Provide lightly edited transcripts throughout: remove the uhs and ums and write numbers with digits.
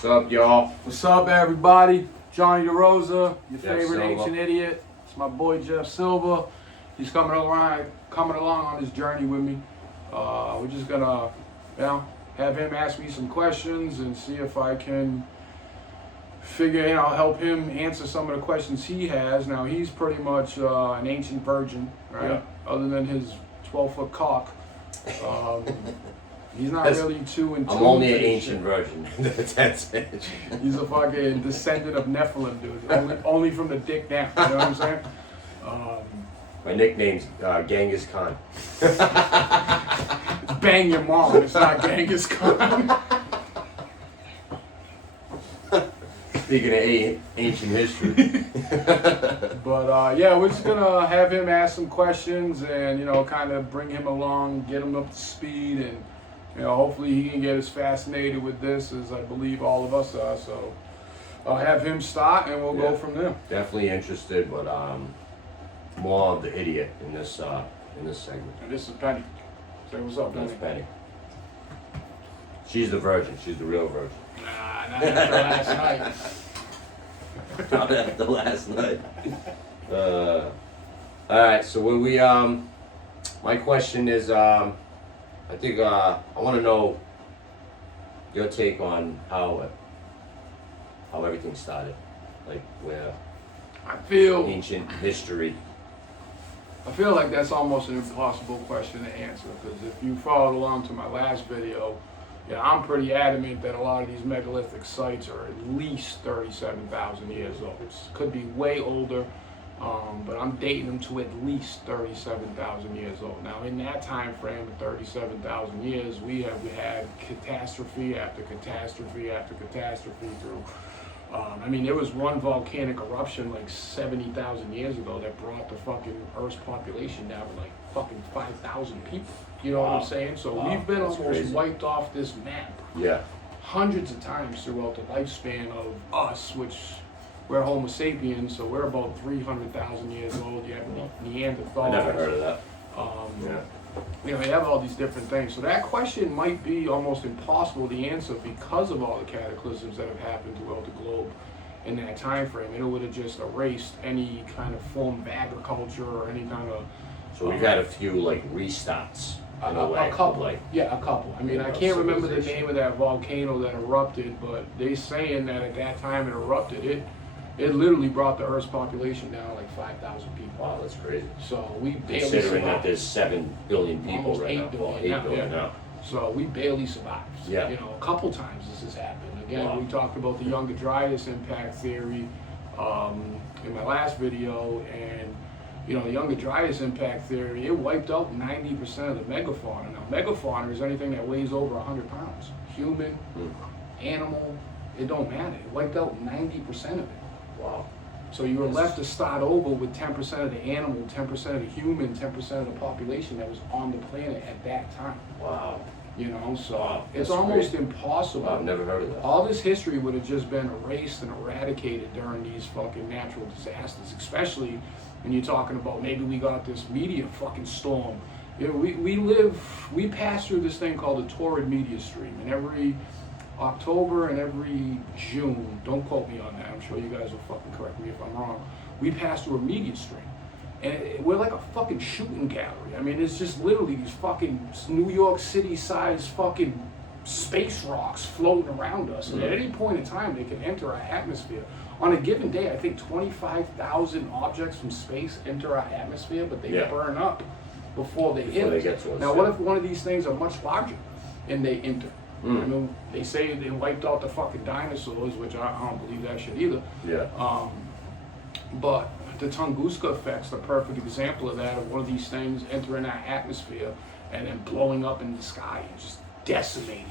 What's up, y'all? What's up, everybody? Johnny DeRosa, your Jeff favorite Silva. ancient idiot. It's my boy Jeff Silva. He's coming along on this journey with me. We're just gonna, have him ask me some questions and see if I can help him answer some of the questions he has. Now, he's pretty much an ancient virgin, right? Yeah. Other than his 12-foot cock. He's not really too in tune. I'm only an to this ancient shit. virgin. That's it. He's a fucking descendant of Nephilim, dude. Only from the dick down. You know what I'm saying? My nickname's Genghis Khan. It's Bang Your Mom. It's not Genghis Khan. Speaking of ancient history. But we're just gonna have him ask some questions and kind of bring him along, get him up to speed, and hopefully he can get as fascinated with this as I believe all of us are. So I'll have him start, and we'll go from there. Definitely interested, but more of the idiot in this segment. And this is Penny. Say what's up, That's Penny. Penny. She's the virgin. She's the real virgin. Nah, not after last night. Not after last night. All right. So when we my question is I think I want to know your take on how everything started, like where I feel like that's almost an impossible question to answer, because if you followed along to my last video, I'm pretty adamant that a lot of these megalithic sites are at least 37,000 years old. It could be way older, but I'm dating them to at least 37,000 years old. Now, in that time frame of 37,000 years, we have had catastrophe after catastrophe after catastrophe through. There was one volcanic eruption like 70,000 years ago that brought the fucking Earth's population down to like fucking 5,000 people. You know what I'm saying? So we've been That's almost crazy. wiped off this map Yeah. hundreds of times throughout the lifespan of us, which we're Homo sapiens, so we're about 300,000 years old. You have Neanderthals. I never heard of that. You have all these different things. So that question might be almost impossible to answer because of all the cataclysms that have happened throughout the globe in that time frame. And it would have just erased any kind of form of agriculture or any kind of... So we've had a few like restarts. In a way. A couple. Like, a couple. I can't remember the name of that volcano that erupted, but they saying that at that time it erupted. It literally brought the Earth's population down to like 5,000 people. wow, that's crazy. So we barely Considering that survived. there's 7 billion people Almost right 8 now. billion Well, 8 now, billion yeah. now. So we barely survived. Yeah. A couple times this has happened. Again, Wow. we talked about the Younger Dryas impact theory in my last video, and the Younger Dryas impact theory, it wiped out 90% of the megafauna. Now, megafauna is anything that weighs over 100 pounds. Human, animal, it don't matter. It wiped out 90% of it. Wow. So you were left to start over with 10% of the animal, 10% of the human, 10% of the population that was on the planet at that time. Wow. So Wow, it's that's almost crazy. impossible. Wow, I've never heard of that. All this history would have just been erased and eradicated during these fucking natural disasters, especially when you're talking about maybe we got this media fucking storm. We pass through this thing called the Torrid media stream, and every October and every June, don't quote me on that, I'm sure you guys will fucking correct me if I'm wrong, we pass through a media stream. And we're like a fucking shooting gallery. It's just literally these fucking New York City sized fucking space rocks floating around us. And at any point in time, they can enter our atmosphere. On a given day, I think 25,000 objects from space enter our atmosphere, but they burn up before they hit us. Get to us. Now, what if one of these things are much larger and they enter? They say they wiped out the fucking dinosaurs, which I don't believe that shit either. Yeah. But the Tunguska effect's the perfect example of that, of one of these things entering our atmosphere and then blowing up in the sky and just decimating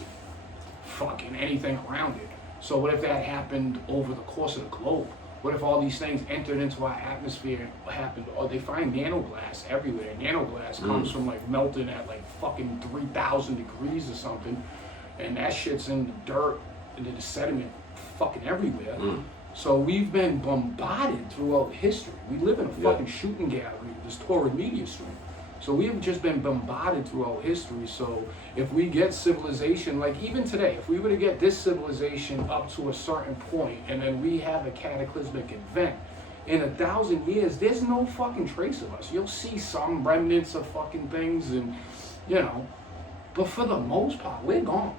fucking anything around it. So what if that happened over the course of the globe? What if all these things entered into our atmosphere and what happened? Or they find nanoglass everywhere. Nanoglass comes from like melting at like fucking 3,000 degrees or something. And that shit's in the dirt and in the sediment fucking everywhere. So we've been bombarded throughout history. We live in a fucking shooting gallery with this Torrid media stream. So we've just been bombarded throughout history. So if we get civilization, like even today, if we were to get this civilization up to a certain point and then we have a cataclysmic event, in 1,000 years, there's no fucking trace of us. You'll see some remnants of fucking things and, you know, but for the most part, we're gone.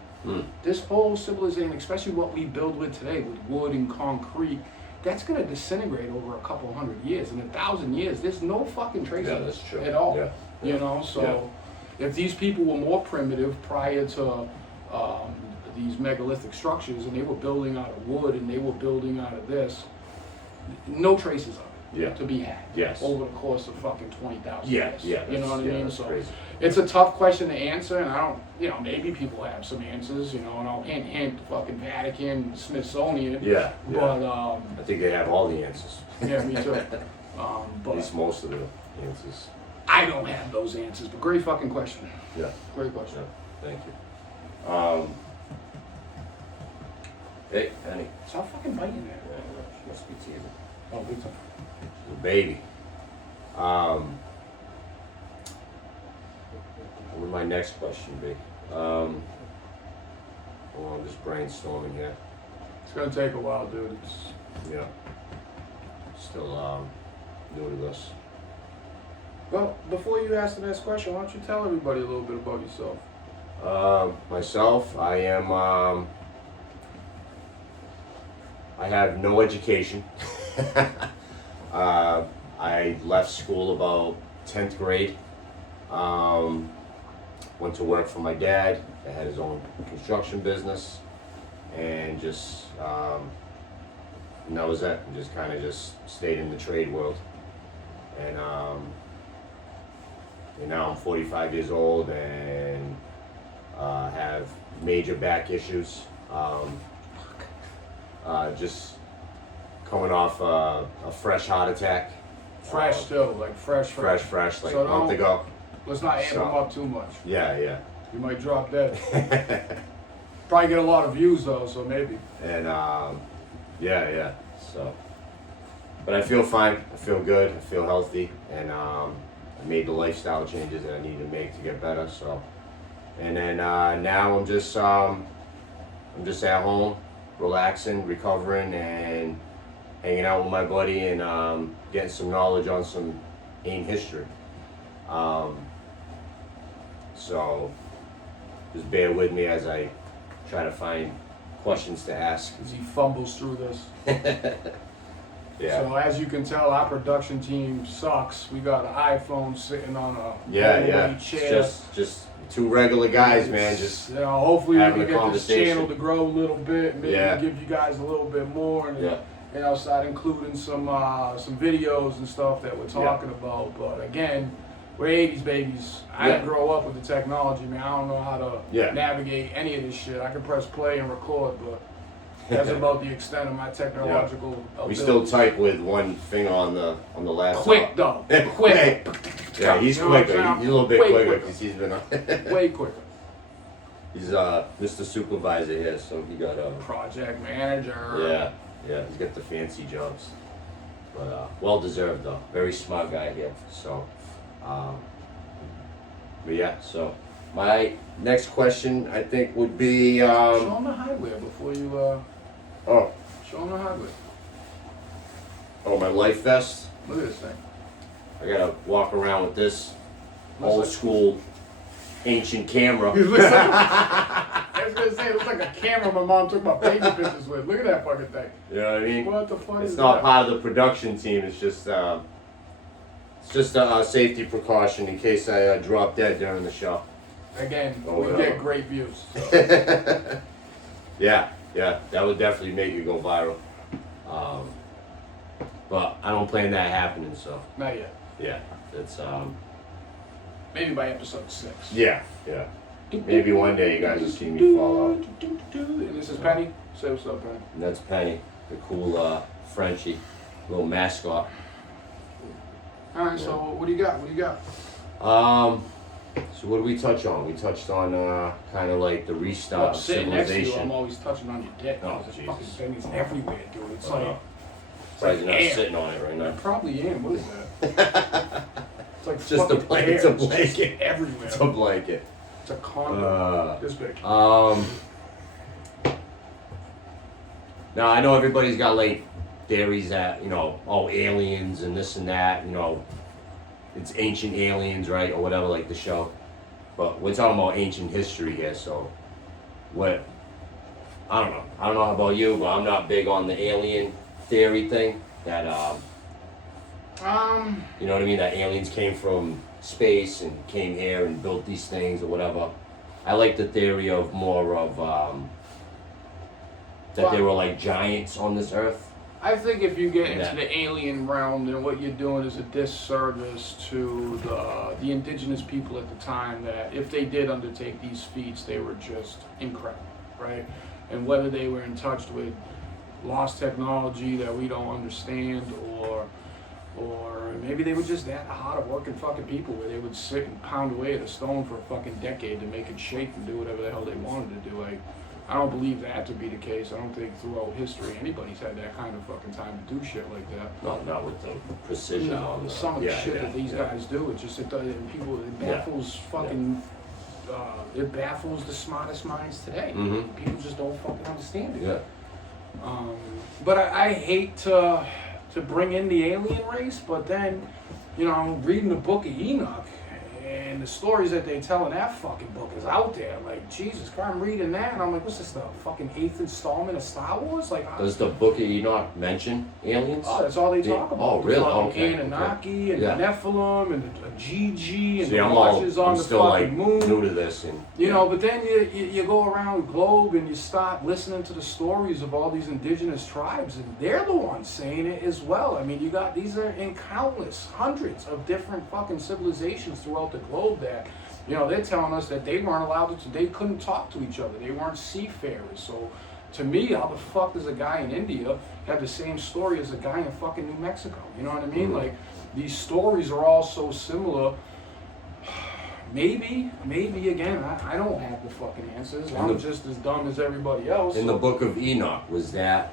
This whole civilization, especially what we build with today, with wood and concrete, that's gonna disintegrate over a couple hundred years. In 1,000 years, there's no fucking trace of that's us true. at all. Yeah. You know, so if these people were more primitive prior to these megalithic structures, and they were building out of wood and they were building out of this, no traces of it to be had over the course of fucking 20,000 years. You know what I mean? So crazy. it's a tough question to answer, and I don't, you know, maybe people have some answers, you know, and I'll hint, fucking Vatican, Smithsonian. But I think they have all the answers. yeah, me too. At But least most of the answers. I don't have those answers. But great fucking question. Yeah. Great question. Thank you. Hey, Penny. Stop fucking biting there. She must be teasing. Oh, big time. The baby. What would my next question be? Well, I'm just brainstorming here. It's gonna take a while, dude. Yeah. Still new to this. Well, before you ask the next question, why don't you tell everybody a little bit about yourself? Myself, I am. I have no education. I left school about 10th grade. Went to work for my dad that had his own construction business, and just and that was it. Just kind of just stayed in the trade world, and now I'm 45 years old and have major back issues. Just coming off a fresh heart attack. Fresh too, like fresh. Fresh, like So a month don't- ago. Let's not amp So- them up too much. Yeah. You might drop dead. Probably get a lot of views though, so maybe. And yeah. So, but I feel fine. I feel good. I feel healthy, and I made the lifestyle changes that I need to make to get better. So, and then now I'm just at home, relaxing, recovering, and hanging out with my buddy, and getting some knowledge on some AIM history. So just bear with me as I try to find questions to ask. As he fumbles through this. Yeah. So as you can tell, our production team sucks. We got an iPhone sitting on a Yeah. overweight chair. It's just two regular guys, man. Just you know, hopefully we having can a get this conversation. channel to grow a little bit, maybe Yeah. give you guys a little bit more, and Yeah. you know, start including some videos and stuff that we're talking about. But again, we're 80s babies. I didn't grow up with the technology, man. I don't know how to navigate any of this shit. I can press play and record, but that's about the extent of my technological ability. we still type with one finger on the laptop. Quick though, quick. Yeah, he's You know what I'm quicker. saying? He's a little bit Way quicker quicker. because he's been on. Way quicker. He's Mr. Supervisor here, so he got Project manager. yeah. He's got the fancy jobs, but well deserved though. Very smart guy here. So, but yeah. So my next question I think would be Show him the hardware before you. oh Show him the hardware. my life vest. Look at this thing. I gotta walk around with this Looks old like- school ancient camera. It looks like, I was gonna say it looks like a camera my mom took my baby pictures with. Look at that fucking thing. You know what I mean? What the fuck It's is not that? part of the production team. It's just a safety precaution in case I drop dead during the show. Again, Oh, we yeah. get great views. So. Yeah, that would definitely make it go viral. But I don't plan that happening. So Not yet. yeah, it's Maybe by episode 6. yeah. Maybe one day you guys will see me fall out. And this is Penny. Say what's up, Penny. And that's Penny, the cool Frenchie, little mascot. Alright, so what do you got? So what did we touch on? We touched on kind of like the restart Well, of sitting next to you, I'm civilization. always touching on your dick. Oh, This Jesus. fucking thing is everywhere, dude. It's like, Surprised you're not air. sitting on it right I now. probably am. What is that? It's like Just a fucking blanket. It's a hairs just blanket. everywhere. It's a blanket. It's a condom. This big. Now I know everybody's got like theories that, you know, oh, aliens and this and that, you know, it's ancient aliens, right, or whatever, like the show. But we're talking about ancient history here, so what? I don't know. I don't know about you, but I'm not big on the alien theory thing. That you know what I mean? That aliens came from space and came here and built these things or whatever. I like the theory of more of that they were like giants on this earth. I think if you get into Yeah. the alien realm, then what you're doing is a disservice to the indigenous people at the time, that if they did undertake these feats, they were just incredible, right? And whether they were in touch with lost technology that we don't understand, or maybe they were just that hard working fucking people where they would sit and pound away at a stone for a fucking decade to make it shake and do whatever the hell they wanted to do. I don't believe that to be the case. I don't think throughout history anybody's had that kind of fucking time to do shit like that. Not with the precision. No, some of the shit that these guys do, it baffles fucking, it baffles the smartest minds today. Mhm. People just don't fucking understand it. Yeah. But I hate to bring in the alien race, but then, you know, reading the Book of Enoch and the stories that they tell in that fucking book is out there. Like, Jesus Christ, I'm reading that and I'm like, what's this, the fucking 8th installment of Star Wars? Like, Does the Book of Enoch mention aliens? oh, that's all they talk about. Oh, really? The fucking Okay. Anunnaki and Yeah. the Nephilim and the Gigi and See, the I'm watches on I'm the still fucking like moon. new to this, and You know, but then you go around the globe and you start listening to the stories of all these indigenous tribes, and they're the ones saying it as well. I mean, these are in countless, hundreds of different fucking civilizations throughout the globe that, you know, they're telling us that they weren't allowed to, they couldn't talk to each other. They weren't seafarers. So to me, how the fuck does a guy in India have the same story as a guy in fucking New Mexico? You know what I mean? Mhm. Like, these stories are all so similar. Maybe again, I don't have the fucking answers. I'm just as dumb as everybody else. in the Book of Enoch, was that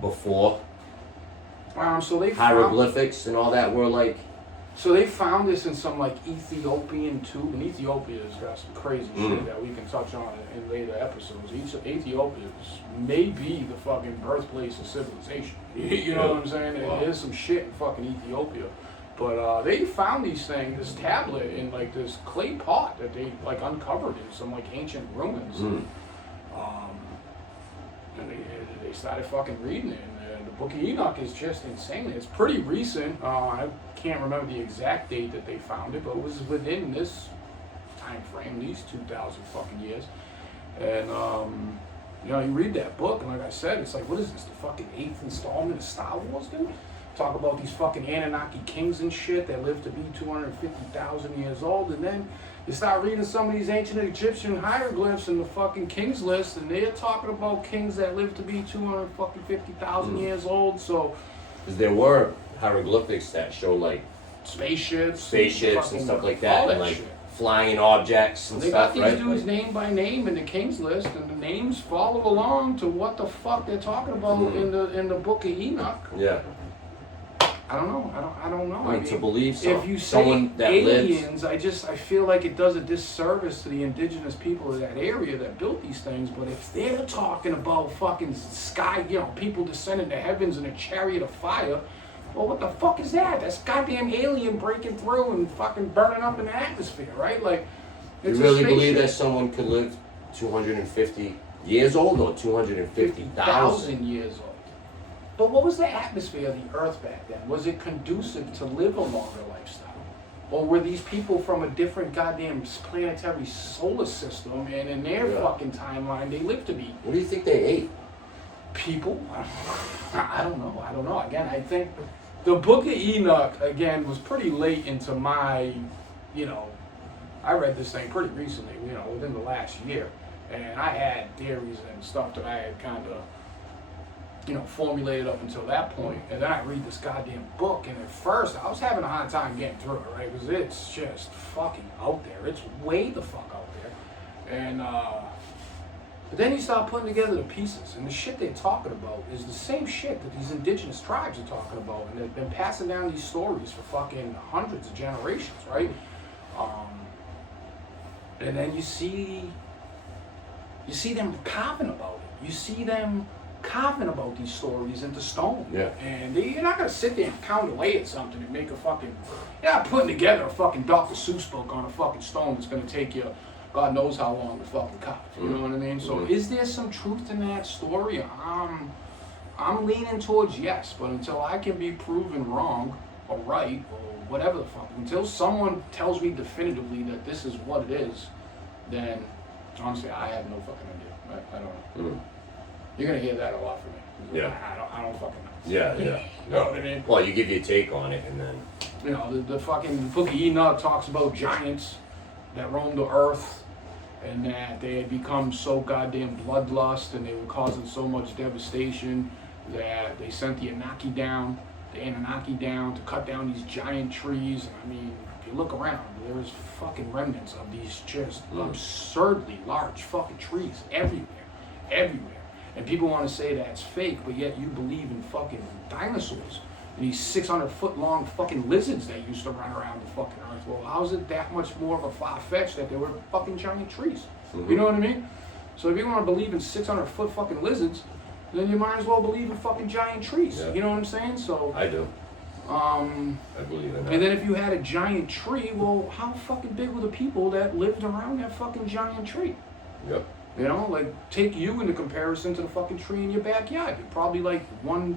before So they found, hieroglyphics and all that were like? so they found this in some like Ethiopian tomb, and Ethiopia's got some crazy shit that we can touch on in later episodes. Ethiopia may be the fucking birthplace of civilization. You know what I'm saying? Wow. There's some shit in fucking Ethiopia. But they found these things, this tablet in like this clay pot that they like uncovered in some like ancient ruins. Mm. And they started fucking reading it. And the Book of Enoch is just insane. It's pretty recent. I can't remember the exact date that they found it, but it was within this time frame, these 2,000 fucking years. And you know, you read that book, and like I said, it's like, what is this, the fucking 8th installment of Star Wars, dude? Talk about these fucking Anunnaki kings and shit that lived to be 250,000 years old, and then you start reading some of these ancient Egyptian hieroglyphs in the fucking kings list, and they're talking about kings that lived to be 250,000 years old. So, Because there were hieroglyphics that show like spaceships and stuff like that, all and like shit. flying objects and They stuff, got these right? dudes name by name in the kings list, and the names follow along to what the fuck they're talking about in the Book of Enoch. Yeah. I don't know. I don't know. I mean, to believe so. If you say Someone that lives. aliens, I feel like it does a disservice to the indigenous people of that area that built these things. But if they're talking about fucking sky, you know, people descending to heavens in a chariot of fire, well, what the fuck is that? That's goddamn alien breaking through and fucking burning up in the atmosphere, right? Like, You it's really a believe spaceship. that someone could live 250 years old or 250,000? 50,000 years old. But what was the atmosphere of the Earth back then? Was it conducive to live a longer lifestyle? Or were these people from a different goddamn planetary solar system, and in their fucking timeline they lived to be What do you think they ate? people? I don't know. Again, I think the Book of Enoch, again, was pretty late into my, you know, I read this thing pretty recently, you know, within the last year. And I had theories and stuff that I had kind of, you know, formulated up until that point. And then I read this goddamn book, and at first I was having a hard time getting through it, right? Because it's just fucking out there. It's way the fuck out there. And But then you start putting together the pieces, and the shit they're talking about is the same shit that these indigenous tribes are talking about, and they've been passing down these stories for fucking hundreds of generations, right? And then you see them carving about it. You see them carving about these stories into stone. Yeah. And you're not gonna sit there and pound away at something and make a fucking. You're not putting together a fucking Dr. Seuss book on a fucking stone that's gonna take you God knows how long to fucking carve. You know what I mean? So is there some truth in that story? I'm leaning towards yes, but until I can be proven wrong or right or whatever the fuck, until someone tells me definitively that this is what it is, then honestly I have no fucking idea. I don't know. You're gonna hear that a lot from me. Yeah. I don't fucking know. Yeah. You know what I mean? Well, you give your take on it, and then You know, the fucking Book of Enoch talks about giants that roamed the earth and that they had become so goddamn bloodlust and they were causing so much devastation that they sent the Anunnaki down to cut down these giant trees. And I mean, if you look around, there's fucking remnants of these just absurdly large fucking trees everywhere. And people want to say that's fake, but yet you believe in fucking dinosaurs and these 600-foot long fucking lizards that used to run around the fucking earth. Well, how is it that much more of a far-fetched that they were fucking giant trees? You know what I mean? So if you want to believe in 600-foot fucking lizards, then you might as well believe in fucking giant trees. Yeah. You know what I'm saying? So I do. I believe in that. and then if you had a giant tree, well, how fucking big were the people that lived around that fucking giant tree? Yep. You know, like take you into comparison to the fucking tree in your backyard. You're probably like 1/10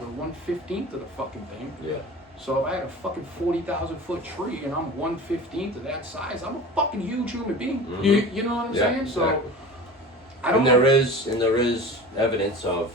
or 1/15 of the fucking thing. Yeah. So if I had a fucking 40,000-foot tree and I'm 1/15 of that size, I'm a fucking huge human being. You know what I'm saying? Exactly. So I don't And know. there is evidence of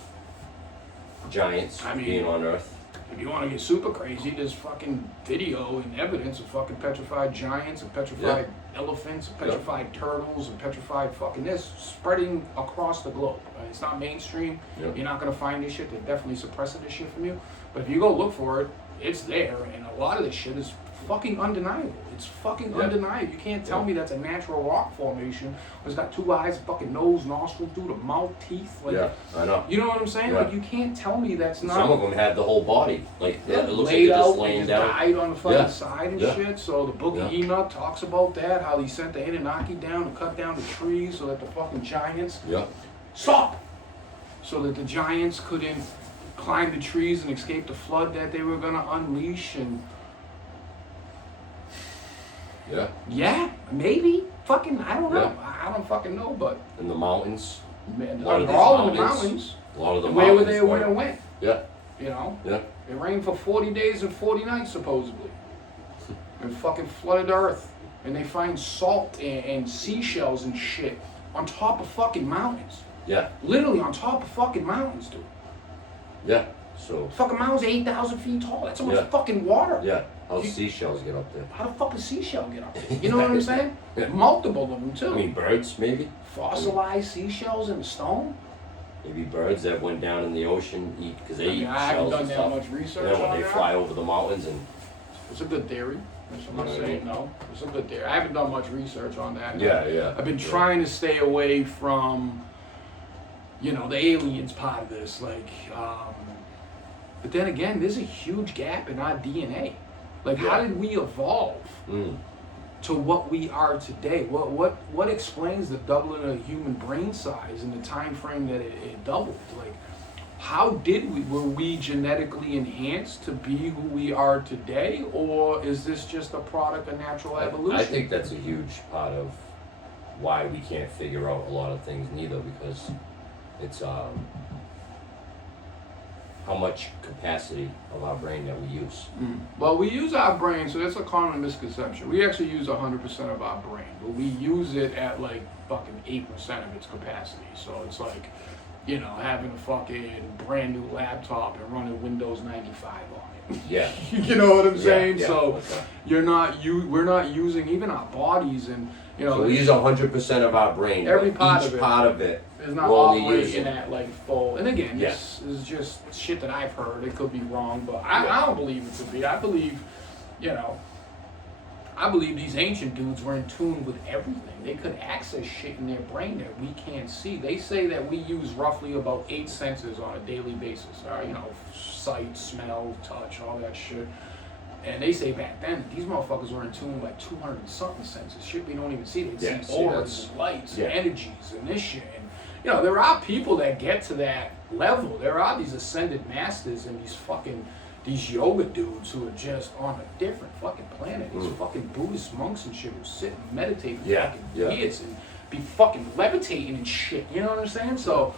giants being on Earth. If you want to get super crazy, there's fucking video and evidence of fucking petrified giants and petrified elephants and petrified turtles and petrified fucking this spreading across the globe. It's not mainstream. You're not going to find this shit. They're definitely suppressing this shit from you. But if you go look for it, it's there. And a lot of this shit is fucking undeniable. It's fucking undeniable. You can't tell me that's a natural rock formation. It's got two eyes, fucking nose, nostril, through the mouth, teeth. Like, I know. You know what I'm saying? Yeah. Like, you can't tell me that's not. Some of them had the whole body. Like, it looks like laid they're out, just laying and down. died on the fucking side and shit. So the Book of Yeah. Enoch talks about that, how he sent the Anunnaki down to cut down the trees so that the fucking giants stop, so that the giants couldn't climb the trees and escape the flood that they were gonna unleash. And yeah, maybe fucking I don't know. I don't fucking know, but In the mountains. man, A lot of they're these all in the mountains. mountains. A lot of the And where were mountains. they when it went? Yeah. You know. Yeah. It rained for 40 days and 40 nights, supposedly. And fucking flooded the earth. And they find salt and seashells and shit on top of fucking mountains. Yeah. Literally on top of fucking mountains, dude. Yeah. So. Fucking mountains are 8,000 feet tall. That's so much Yeah. fucking water. Yeah. How seashells get up there? How the fuck does seashell get up there? You know what I'm saying? Yeah. Multiple of them, too. I mean, birds, maybe. Fossilized seashells in the stone? Maybe birds that went down in the ocean eat because they eat I haven't shells done and that stuff. much research And then when on they that. fly over the mountains and. It's a good theory. I'm not You know what I saying mean? no. It's a good theory. I haven't done much research on that. Yeah. I've been trying to stay away from, the aliens part of this. Like, but then again, there's a huge gap in our DNA. Like, how did we evolve to what we are today? What explains the doubling of the human brain size in the time frame that it doubled? Like, how were we genetically enhanced to be who we are today, or is this just a product of natural evolution? I think that's a huge part of why we can't figure out a lot of things neither, because it's how much capacity of our brain that we use. Well, we use our brain, so that's a common misconception. We actually use 100% of our brain, but we use it at like fucking 8% of its capacity. So it's like, having a fucking brand new laptop and running Windows 95 on it. Yeah. You know what I'm saying? Yeah. So Okay. we're not using even our bodies, and So we use 100% of our brain. Every but part each of it part of it. is not we're only operating using- at like full. And again, this is just shit that I've heard. It could be wrong, but I don't believe it to be. I believe, I believe these ancient dudes were in tune with everything. They could access shit in their brain that we can't see. They say that we use roughly about 8 senses on a daily basis. You know, sight, smell, touch, all that shit. And they say back then, these motherfuckers were in tune with like 200 and something senses. Shit we don't even see. They'd see auras and lights and energies and this shit. And, you know, there are people that get to that level. There are these ascended masters and these yoga dudes who are just on a different fucking planet. These fucking Buddhist monks and shit who sit and meditate for fucking years and be fucking levitating and shit. You know what I'm saying? So,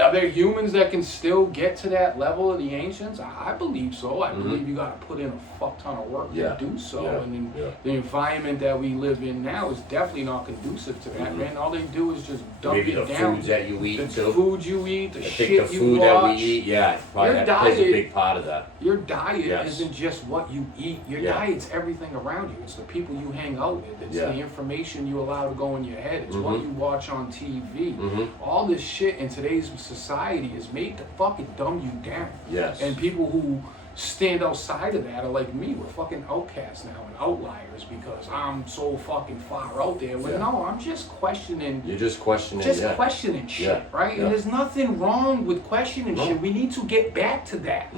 are there humans that can still get to that level of the ancients? I believe so. I believe you got to put in a fuck ton of work to do so. And the environment that we live in now is definitely not conducive to that, man. All they do is just dump Maybe it the down. foods that you eat, the too. food you eat, the I shit think the you food watch. that we eat, probably Your plays a diet- big part of that. Your diet Yes. isn't just what you eat. Your diet's everything around you. It's the people you hang out with. It's the information you allow to go in your head. It's what you watch on TV. All this shit in today's society is made to fucking dumb you down. Yes. And people who stand outside of that are like me. We're fucking outcasts now and outliers because I'm so fucking far out there. Well, no, I'm just questioning. You're just questioning. Questioning shit, right? Yeah. And there's nothing wrong with questioning shit. We need to get back to that.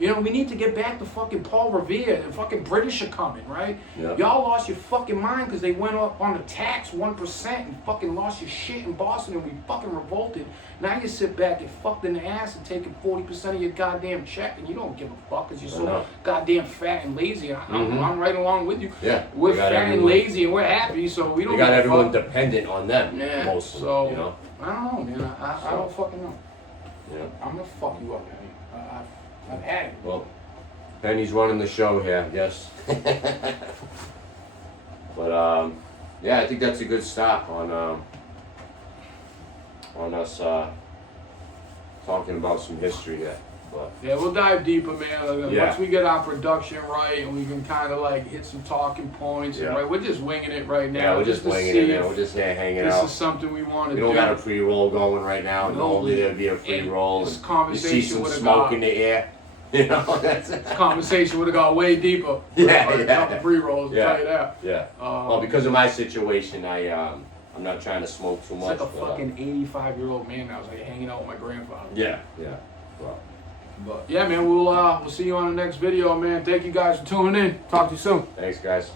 You know, we need to get back to fucking Paul Revere. The fucking British are coming, right? Yeah. Y'all lost your fucking mind because they went up on the tax 1% and fucking lost your shit in Boston and we fucking revolted. Now you sit back and fucked in the ass and taking 40% of your goddamn check and you don't give a fuck because you're so goddamn fat and lazy. I'm right along with you. Yeah. We're fat and lazy and we're happy, so we don't You got give a everyone fuck. dependent on them, mostly. So, you know? I don't know, man. I don't fucking know. Yeah. I'm gonna fuck you up, man. I've had it. Well, Penny's running the show here, yes. But yeah, I think that's a good stop on us talking about some history here. But Yeah, we'll dive deeper, man. Yeah. Once we get our production right and we can kind of like hit some talking points, and, right? We're just winging it right now. yeah, we're just to winging see it, man. if We're just here hanging this out. is something we want to We do. don't got a pre-roll going right now. No, Normally there'd be a pre-roll. this and conversation you see some would've smoke got- in the air. You know, that's This conversation would have got way deeper. Yeah, A couple pre-rolls, Yeah. I'll tell you that. yeah. Well, because of my situation, I'm not trying to smoke too It's much. like a but, fucking 85-year-old man now. I was like hanging out with my grandfather. yeah. Well, But yeah, man, we'll see you on the next video, man. Thank you guys for tuning in. Talk to you soon. thanks, guys.